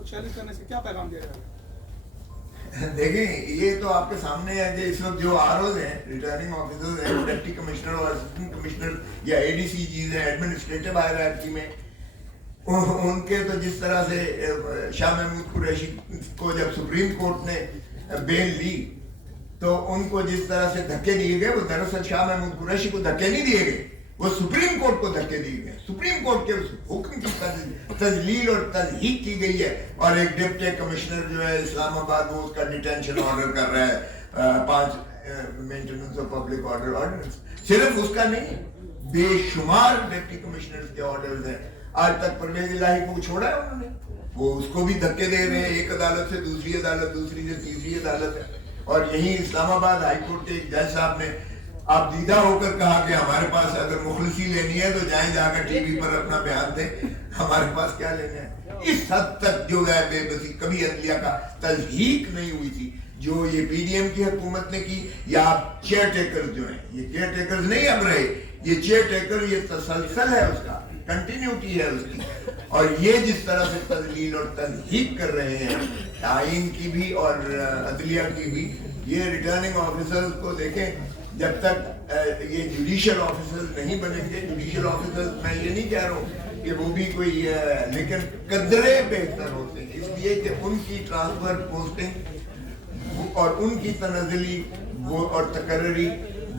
کو چیلنج کرنے سے کیا پیغام دیا جائے گا؟ دیکھیں یہ تو آپ کے سامنے ہے کہ اس وقت جو آر ہیں ریٹرننگ آفیسرز ہیں ڈپٹی کمشنر اور اسسٹنٹ کمشنر یا اے ڈی سی جیز ہیں ایڈمنسٹریٹو ہائرارکی میں ان کے تو جس طرح سے شاہ محمود قریشی کو جب سپریم کورٹ نے بیل لی تو ان کو جس طرح سے دھکے دیے گئے وہ دراصل شاہ محمود قریشی کو دھکے نہیں دیے گئے, وہ سپریم کورٹ کو دھکے دیے گئے. سپریم کورٹ کے حکم کی تذلیل اور تضحیق کی گئی ہے اور ایک ڈپٹی کمشنر جو ہے اسلام آباد وہ اس کا ڈیٹینشن آرڈر کر رہا ہے 5 maintenance of public order ordinance. صرف اس کا نہیں, بے شمار ڈپٹی کمشنرز کے آرڈرز ہیں. آج تک پرویز الہی کو چھوڑا ہے انہوں نے, وہ اس کو بھی دھکے دے رہے ہیں, ایک عدالت سے دوسری عدالت, دوسری سے تیسری عدالت ہے. اور یہی اسلام آباد ہائی کورٹ کے ایک جج صاحب نے آپ دیدہ ہو کر کہا کہ ہمارے پاس اگر مخلصی لینی ہے تو جائیں جا کر ٹی وی پر اپنا بیان دیں, ہمارے پاس کیا لینا ہے. اس حد تک جو ہے بے بسی کبھی عدلیہ کا تضحیق نہیں ہوئی تھی جو یہ پی ڈی ایم کی حکومت نے کی. یا آپ چیئر ٹیکر جو ہیں, یہ چیئر ٹیکرز نہیں اب رہے, یہ چیئر ٹیکر یہ تسلسل ہے, اس کا کنٹینیوٹی ہے اس کی. اور یہ جس طرح سے تذلیل اور تضحیق کر رہے ہیں آئین کی بھی اور عدلیہ کی بھی, یہ ریٹرننگ آفیسرز کو دیکھیں جب تک یہ جوڈیشل آفیسرز نہیں بنیں گے. جوڈیشل آفیسرز میں یہ نہیں کہہ رہا ہوں کہ وہ بھی کوئی لیکن قدرے بہتر ہوتے ہیں, اس لیے کہ ان کی ٹرانسفر پوسٹنگ اور ان کی تنزلی وہ اور تقرری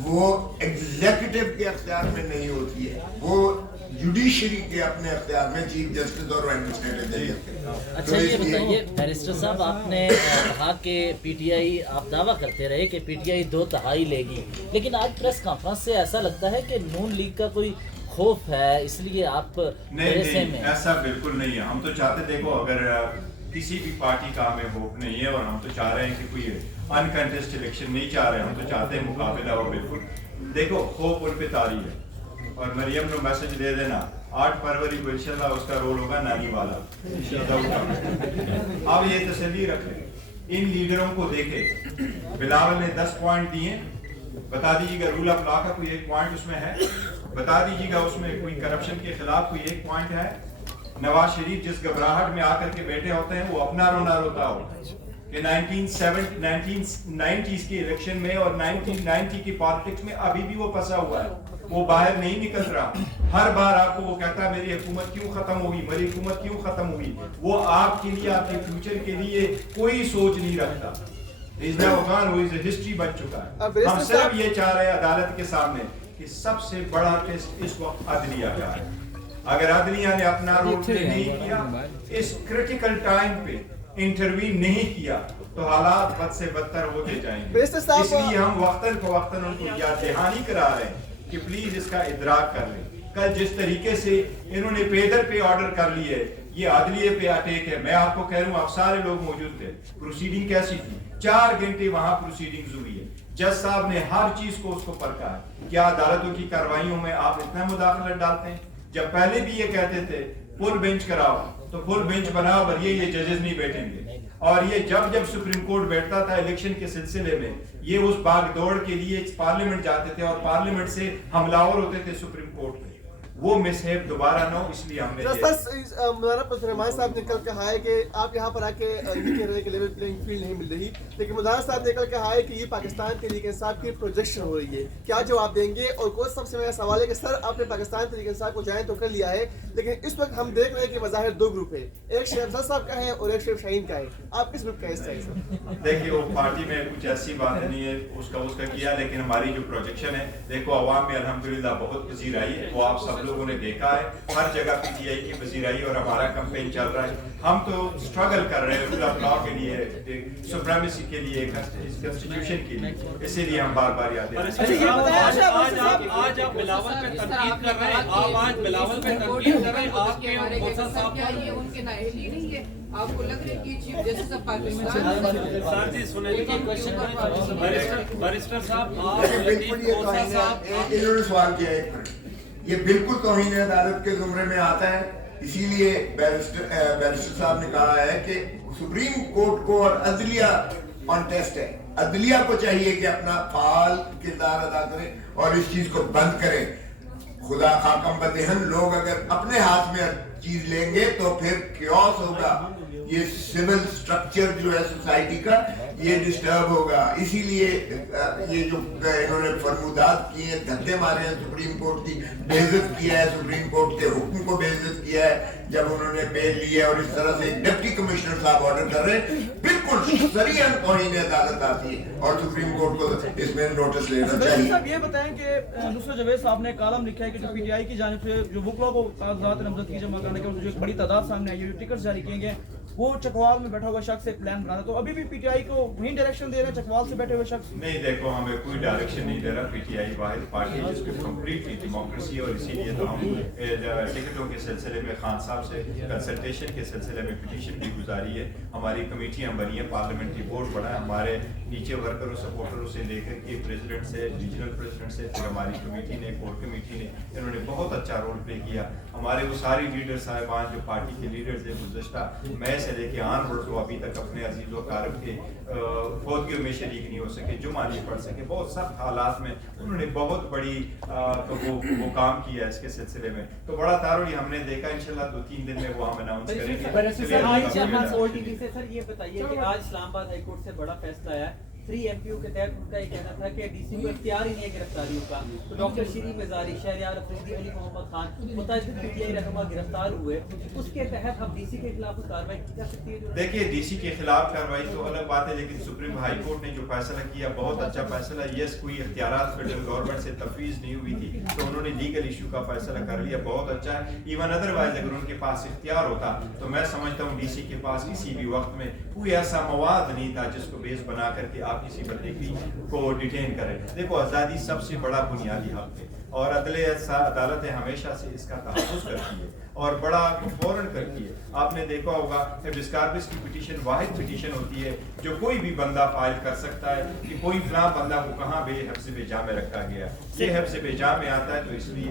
وہ ایگزیکٹو کے اختیار میں نہیں ہوتی ہے, وہ جوڈیشری کے اپنے اختیار میں چیف جسٹس اور ایڈمنسٹریٹو جج. اچھا یہ بتائیے بیرسٹر صاحب, آپ نے کہا کہ پی ٹی آئی, آپ دعویٰ کرتے رہے کہ پی ٹی آئی 2/3 لے گی, لیکن آج پریس کانفرنس سے ایسا لگتا ہے کہ نون لیگ کا کوئی خوف ہے اس لیے آپ نہیں, ایسا بالکل نہیں ہے. ہم تو چاہتے, دیکھو اگر کسی بھی پارٹی کا ہمیں ہوپ نہیں ہے اور ہم تو چاہ رہے ہیں کہ کوئی انکنٹیسٹ الیکشن نہیں چاہ رہے, ہم تو چاہتے ہیں مقابلہ ہو. بالکل دیکھو خوف ان پہ طاری ہے اور مریم نے میسج دے دینا 8 فروری کو انشاءاللہ اس کا رول ہوگا نانی والا. اب یہ تسلی رکھیں, ان لیڈروں کو دیکھیں, بلاول نے 10 پوائنٹ دیے, بتا دیجیے گا رول آف لا کا کوئی ایک پوائنٹ اس میں ہے, بتا دیجیے گا اس میں کوئی کرپشن کے خلاف کوئی ایک پوائنٹ ہے. نواز شریف جس گھبراہٹ میں آ کر کے بیٹھے ہوتے ہیں وہ اپنا رونا روتا ہو کہ 1990s کی الیکشن میں اور 1990 کی پالیٹکس میں ابھی بھی وہ پھنسا ہوا ہے, وہ باہر نہیں نکل رہا. ہر بار آپ کو وہ کہتا ہے میری حکومت کیوں ختم ہوئی, میری حکومت کیوں ختم ہوئی. وہ آپ کے لیے, آپ کے فیوچر کے لیے کوئی سوچ نہیں رکھتا. ہسٹری بن چکا ہے. ہم صرف یہ چاہ رہے ہیں عدالت کے سامنے کہ سب سے بڑا ٹیسٹ اس وقت عدلیہ کا ہے. اگر عدلیہ نے اپنا رول پلے نہیں کیا, اس کریٹیکل ٹائم پہ انٹروین نہیں کیا, تو حالات بد سے بدتر ہوتے جائیں گے. اس لیے ہم وقتاً فوقتاً ان کو یاد دہانی کرا رہے ہیں کہ پلیز اس کا ادراک کر لیں. کل جس طریقے سے انہوں نے پیدر پہ آرڈر کر لیے, یہ عدلیہ پہ اٹیک ہے. میں آپ کو کہہ رہا ہوں, آپ سارے لوگ موجود تھے, پروسیڈنگ کیسی تھی, 4 گھنٹے وہاں پروسیڈنگز ہوئی ہے. جج صاحب نے ہر چیز کو اس کو پرکھا ہے. کیا عدالتوں کی کارروائیوں میں آپ اتنا مداخلت ڈالتے ہیں؟ جب پہلے بھی یہ کہتے تھے فل بینچ کراؤ, تو فل بینچ بناؤ, اور یہ ججز نہیں بیٹھیں گے. اور یہ جب سپریم کورٹ بیٹھتا تھا الیکشن کے سلسلے میں, یہ اس بھاگ دوڑ کے لیے پارلیمنٹ جاتے تھے اور پارلیمنٹ سے حملہ آور ہوتے تھے سپریم کورٹ میں. وہ مسہیپ دوبارہ نہ ہو, اس لیے ہم نے مولانا پرسرمان صاحب نے کل کہا ہے کہ آپ یہاں پر آ کے یہ کہہ رہے ہیں کہ لیول پلینگ فیلڈ نہیں مل رہی, لیکن مولانا صاحب نے کل کہا ہے کہ یہ پاکستان تحریک انصاف کی پروجیکشن ہو رہی ہے. کیا جواب دیں گے؟ اور کوئی سب سے میرا سوال ہے کہ سر آپ نے پاکستان تحریک انصاف کو جوائن تو کر لیا ہے, لیکن اس وقت ہم دیکھ رہے ہیں کہ بظاہر 2 گروپ ہے, ایک شیخ افضل صاحب کا ہے اور ایک شیخ شاہین کا ہے. آپ کس گروپ کا حصہ ہے سر؟ دیکھیے وہ پارٹی میں کچھ ایسی بات نہیں ہے, اس کا کیا, لیکن ہماری جو پروجیکشن ہے, دیکھو عوام میں الحمدللہ بہت پذیر آئی ہے, وہ آپ سب لوگوں نے دیکھا ہے. ہر جگہ پی ٹی آئی کی پذیر آئی اور ہمارا کمپین چل رہا ہے. ہم تو اسٹرگل کر رہے ہیں رول آف لا کے لیے, سپریمیسی کے لیے, کنسٹیٹیوشن کے لیے, اسی لیے ہم بار بار یاد دلاتے ہیں. آج آپ بلاول پہ تنقید کر رہے ہیں, آپ آج بلاول پہ تنقید کر رہے ہیں, آپ کے حسن صاحب ان کے نااہلی نہیں ہے. آپ کو لگ رہا ہے کہ چیف جسٹس آف پاکستان سر جی سنیں گے بیرسٹر صاحب, آپ بالکل یہ توہین ہے. انہوں نے سوال کیا ہے, یہ بالکل توہین عدالت کے زمرے میں آتا ہے. اسی لیے بیرسٹر صاحب نے کہا ہے کہ سپریم کورٹ کو اور عدلیہ آن ٹیسٹ ہے. عدلیہ کو چاہیے کہ اپنا فعال کردار ادا کرے اور اس چیز کو بند کرے. خدا خاکم بدہن لوگ اگر اپنے ہاتھ میں चीज लेंगे तो फिर क्योस होगा, ये सिविल स्ट्रक्चर जो है सोसाइटी का ये डिस्टर्ब होगा। इसीलिए ये जो इन्होंने फरमुदात किए हैं, धक्के मारे हैं, सुप्रीम कोर्ट की बेइज्जत किया है, सुप्रीम कोर्ट के हुक्म को बेइज्जत किया है जब उन्होंने बेल ली है, और इस तरह से एक डिप्टी कमिश्नर साहब ऑर्डर कर रहे हैं, बिल्कुल सरीहन तौहीन अदालत आती है और सुप्रीम कोर्ट को इसमें नोटिस लेना चाहिए। साहब ये बताएं कि नुसरत जवेद साहब ने कॉलम लिखा है कि जो पीटीआई की जानिब से जो वकला को कागजात नामजदगी जमा करने के जो एक बड़ी तादाद सामने आई है, जो टिकट जारी किए गए, वो चकवाल में बैठा हुआ शख्स एक प्लान बना रहा, तो अभी भी पीटीआई को वही डायरेक्शन दे रहे हैं चकवाल से बैठे हुए शख्स? नहीं, देखो हमें कोई डायरेक्शन नहीं दे रहा। पीटीआई वाहिद पार्टी है जिसकी कंप्लीटली डेमोक्रेसी है, और इसीलिए तो हम टिकटों के सिलसिले में खान साहब से कंसल्टेशन के सिलसिले में पिटीशन भी गुजारी है। हमारी कमेटियाँ बनी है, पार्लियामेंट्री बोर्ड बना है, हमारे नीचे वर्करों सपोर्टरों से लेकर के प्रेसिडेंट से, रीजनल प्रेसिडेंट से, फिर हमारी कमेटी ने, कोर कमेटी ने, इन्होंने बहुत अच्छा रोल प्ले किया। हमारे वो सारी लीडर साहिबान जो पार्टी के लीडर्स हैं, गुज़श्ता मई से लेके ऑनवर्ड तो अभी तक अपने अजीज़ व कारब के फौजियों में शरीक नहीं हो सके, जुमा नहीं पढ़ सके, बहुत सख्त हालात में उन्होंने बहुत बड़ी वो काम किया है इसके सिलसिले में। तो बड़ा तारुल हमने देखा, इंशाल्लाह 2-3 दिन में वो हम अनाउंस करेंगे। ओटीटी से सर ये बताइए कि आज इस्लामाबाद हाई कोर्ट से बड़ा फैसला आया 3 MPU के तहत उनका ये कहना था कि डीसी को इख्तियार ही नहीं है गिरफ्तारियों का। तो डॉक्टर शीरी मजारी, शहरयार अफरीदी, अली मोहम्मद खान, मुताबिक पीटीआई रहनुमा गिरफ्तार हुए, उसके तहत हम डीसी के खिलाफ कार्रवाई की जा सकती है? देखिए, डीसी के खिलाफ कार्रवाई तो अलग बात है, लेकिन सुप्रीम हाई कोर्ट ने जो फैसला किया बहुत अच्छा फैसला। यस, कोई इख्तियारात फेडरल गवर्नमेंट से तफवीज नहीं हुई थी, तो उन्होंने लीगल इशू का फैसला कर लिया, बहुत अच्छा है। इवन अदरवाइज अगर उनके पास इख्तियार होता तो मैं समझता हूँ डीसी के पास किसी भी वक्त में कोई ऐसा मवाद नहीं था जिसको बेस बना करके आप किसी बंदे को डिटेन करें। देखो, आज़ादी सबसे बड़ा बुनियादी हक है और अदालतें हमेशा से इसका तहफ़्फ़ुज़ करती है और बड़ा फौरन करती है। आपने देखा होगा हेबिस कॉर्पस की पिटीशन वाहिद पिटीशन होती है जो कोई भी बंदा फाइल कर सकता है कि कोई फलां बंदा को कहाँ हिफ्ज़ बेजा में रखा गया। ये हिफ्ज़ बेजा में आता है, तो इसलिए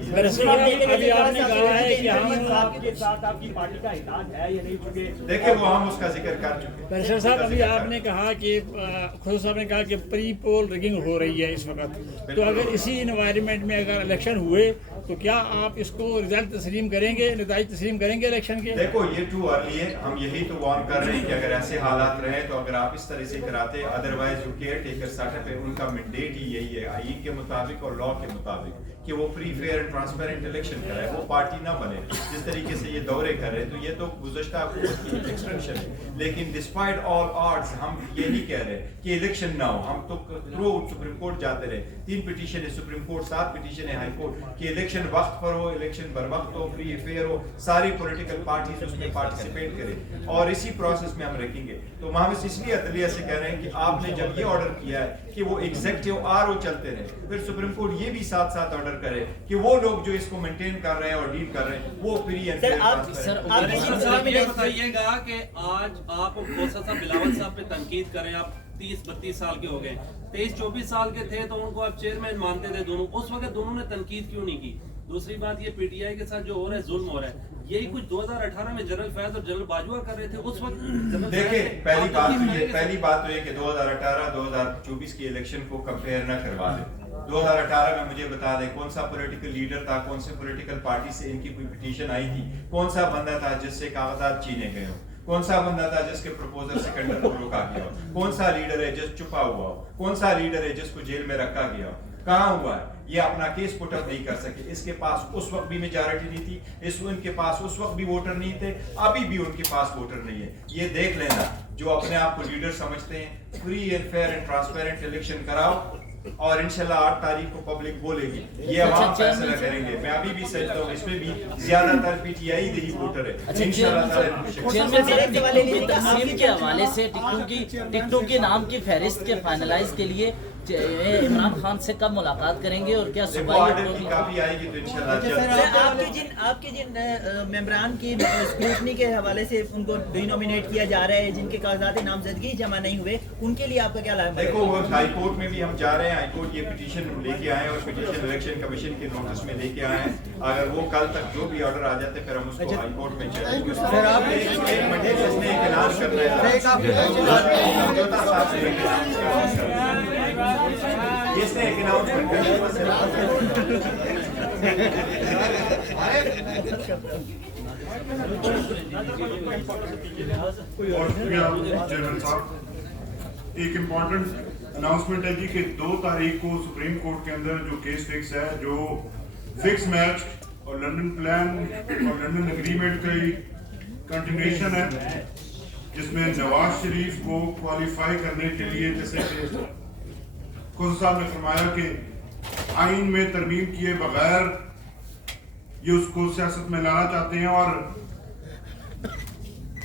अभी आपने कहा है कि हम आपके साथ आपकी पार्टी का इत्तेहाद है या नहीं, चुके देखिए वो हम उसका जिक्र कर चुके। बैरिस्टर साहब, अभी आपने कहा कि खुद साहब ने कहा कि प्री पोल रिगिंग हो रही है इस वक्त, तो अगर इसी एनवायरनमेंट में अगर इलेक्शन हुए तो क्या आप इसको रिजल्ट तस्लीम करेंगे, नतीजे तस्लीम करेंगे इलेक्शन के? देखो, ये टू अर्ली है, हम यही तो वार्न कर रहे हैं कि अगर ऐसे हालात रहे तो अगर आप इस तरह से कराते, अदरवाइज जो केयर टेकर सेटअप है उनका मैंडेट ही यही है आईन के मुताबिक और लॉ के मुताबिक कि वो free fair and transparent election कराए, वो पार्टी ना बने। जिस तरीके से ये दौरे कर रहे हैं तो ये तो गुज़श्ता हुकूमत की एक्सटेंशन है, लेकिन डिस्पाइट ऑल ऑड्स हम ये नहीं कह रहे कि इलेक्शन ना हो। हम तो थ्रू सुप्रीम कोर्ट जाते रहे, 3 पिटीशन है सुप्रीम कोर्ट, 7 पिटीशन है हाई कोर्ट कि इलेक्शन वक्त पर हो, इलेक्शन बर वक्त हो, फ्री फेयर हो, सारी पॉलिटिकल पार्टीज उसमें पार्टिसिपेट करें और इसी प्रोसेस में हम रखेंगे। तो हम इसलिए अदलिया से कह रहे हैं कि आपने जब ये ऑर्डर किया है कि वो एग्जीक्यूटिव आरओ चलते रहे, फिर सुप्रीम कोर्ट ये भी साथ साथ ऑर्डर करे कि वो लोग जो इसको मेंटेन कर रहे हैं और डील कर रहे हैं वो फ्री एंड फेयर। आप ये बताइएगा कि आज आप खोसा साहब बिलावल साहब पे तनकीद करें, आप 30-32 साल के हो गए, 23-24 साल के थे तो उनको आप चेयरमैन मानते थे दोनों, उस वक्त दोनों ने तनकीद क्यों नहीं की? दूसरी बात, ये पीटीआई के साथ जो हो रहा है जुल्म हो रहा है, यही कुछ 2018 में जनरल फैज और जनरल बाजवा कर रहे थे उस वक्त। देखिए, पहली बात तो ये कि 2018-2024 की इलेक्शन को कंपेयर ना करवा दें। 2018 में मुझे बता दें कौन सा पॉलिटिकल लीडर था, कौन से पॉलिटिकल पार्टी से इनकी कोई पिटीशन आई थी, कौन सा बंदा था जिससे कागजात छीने गए हो, कौन सा बंदा था जिसके प्रपोजल से टेंडर को रोका गया हो, कौन सा लीडर है जिस छुपा हुआ हो, कौन सा लीडर है जिसको जेल में रखा गया हो, कहाँ हुआ है? ये अपना केस पुट अप नहीं कर सके। इसके पास उस वक्त भी मेजॉरिटी नहीं थी, इनके पास उस वक्त भी वोटर नहीं थे, अभी भी उनके पास वोटर नहीं है। ये देख लेना, जो अपने आप को लीडर समझते हैं, free and fair and transparent election कराओ और इंशाल्लाह 8 तारीख को पब्लिक बोलेगी, ये हम फैसला करेंगे। मैं अभी भी कहता हूँ इसमें भी ज्यादातर पीटीआई दे ही वोटर है इंशाल्लाह। तस्लीम के हवाले से टिकटों के नाम की फहरिस्त के फाइनलाइज के लिए इमरान खान से कब मुलाकात करेंगे और क्या काफी आएगी तो इंशाल्लाह। आपके जिन मेंबरान की स्क्रूटनी के हवाले से उनको डिनोमिनेट किया जा रहा है, जिनके कागजात नामजदगी जमा नहीं हुए, उनके लिए आपका क्या लाभ? देखो, वो हाई कोर्ट में भी हम जा रहे हैं, हाई कोर्ट ये पिटीशन लेके आए और पिटीशन इलेक्शन कमीशन के नोटिस में लेके आए हैं। अगर वो कल तक जो भी ऑर्डर आ जाते फिर हम उसको हाई कोर्ट में चलेंगे। जिसने एक अनाउंसमेंट करना है चेयरमैन साहब, एक इम्पोर्टेंट अनाउंसमेंट है जी कि 2 तारीख को सुप्रीम कोर्ट के अंदर जो केस फिक्स है, जो फिक्स मैच और लंदन प्लान और लंदन एग्रीमेंट की कंटिन्यूएशन है, जिसमें नवाज शरीफ को क्वालिफाई करने के लिए, जैसे कि खुद साहब ने फरमाया कि आइन में तरमीम किए बगैर ये उसको सियासत में लाना चाहते हैं और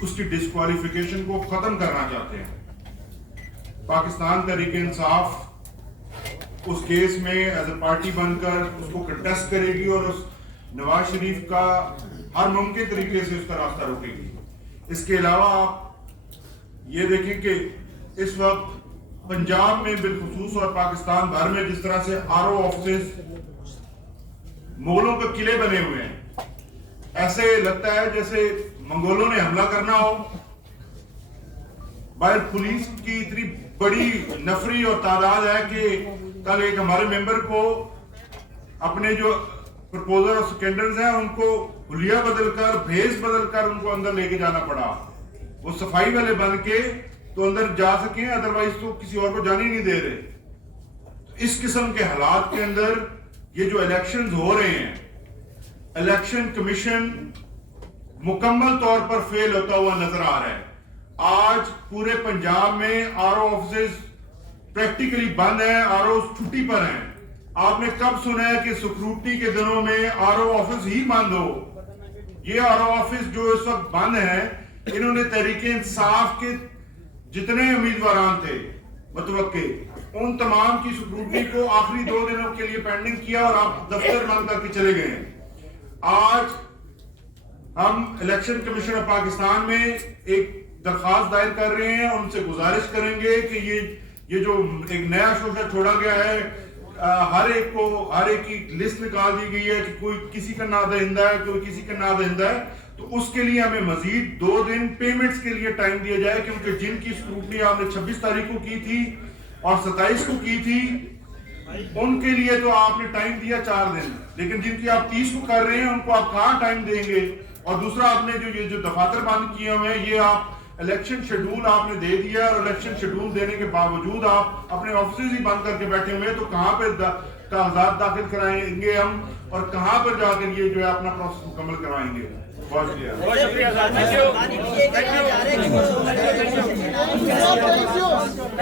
उसकी डिस्क्वालिफिकेशन को खत्म करना चाहते हैं। पाकिस्तान तहरीक इंसाफ उस केस में एज ए पार्टी बनकर उसको कंटेस्ट करेगी और उस नवाज शरीफ का हर मुमकिन तरीके से उसका रास्ता रोकेगी। इसके अलावा आप ये देखें कि इस वक्त पंजाब में बिलखुसूस और पाकिस्तान भर में जिस तरह से आरओ ऑफिस मुगलों के किले बने हुए हैं, ऐसे लगता है जैसे मंगोलों ने हमला करना हो। बाहर पुलिस की इतनी बड़ी नफरी और तादाद है कि कल एक हमारे मेंबर को अपने जो प्रपोजर और स्कैंडल्स हैं उनको हुलिया बदलकर, भेष बदलकर उनको अंदर लेके जाना पड़ा। वो सफाई वाले बन के तो अंदर जा सके, अदरवाइज तो किसी और को जाने नहीं दे रहे। इस किस्म के हालात के अंदर ये जो इलेक्शंस हो रहे हैं, इलेक्शन कमीशन मुकम्मल तौर पर फेल होता हुआ नजर आ रहा है। आज पूरे पंजाब में आरओ ऑफिस प्रैक्टिकली बंद है, आरओ छुट्टी पर हैं। आपने कब सुना है कि सिक्योरिटी के दिनों में आरओ ऑफिस ही बंद हो? ये आरओ ऑफिस जो इस वक्त बंद है, इन्होंने तहरीक इंसाफ के जितने उम्मीदवार थे मुतवक्के, उन तमाम की सिक्योरिटी को आखिरी 2 दिनों के लिए पेंडिंग किया और आप दफ्तर बंद करके चले गए। आज हम इलेक्शन कमीशन ऑफ पाकिस्तान में एक दरखास्त दायर कर रहे हैं, उनसे गुजारिश करेंगे कि ये जो एक नया शोषा छोड़ा गया है, हर एक की लिस्ट निकाल दी गई है कि कोई किसी का नादहिंदा है, कोई किसी का नादहिंदा है, तो उसके लिए हमें मजीद 2 दिन पेमेंट्स के लिए टाइम दिया जाए, क्योंकि जिनकी स्क्रूटनी आपने 26 तारीख को की थी और 27 को की थी, उनके लिए तो आपने टाइम दिया 4 दिन, लेकिन जिनकी आप 30 को कर रहे हैं उनको आप कहाँ टाइम देंगे? और दूसरा, आपने जो दफातर बंद किए हुए हैं, ये आप इलेक्शन शेड्यूल आपने दे दिया और इलेक्शन शेड्यूल देने के बावजूद आप अपने ऑफिस ही बंद करके बैठे हुए हैं, तो कहाँ पे कागजात दाखिल कराएंगे हम और कहाँ पर जाकर ये जो है अपना प्रोसेस मुकम्मल कराएंगे? बहुत शुक्रिया।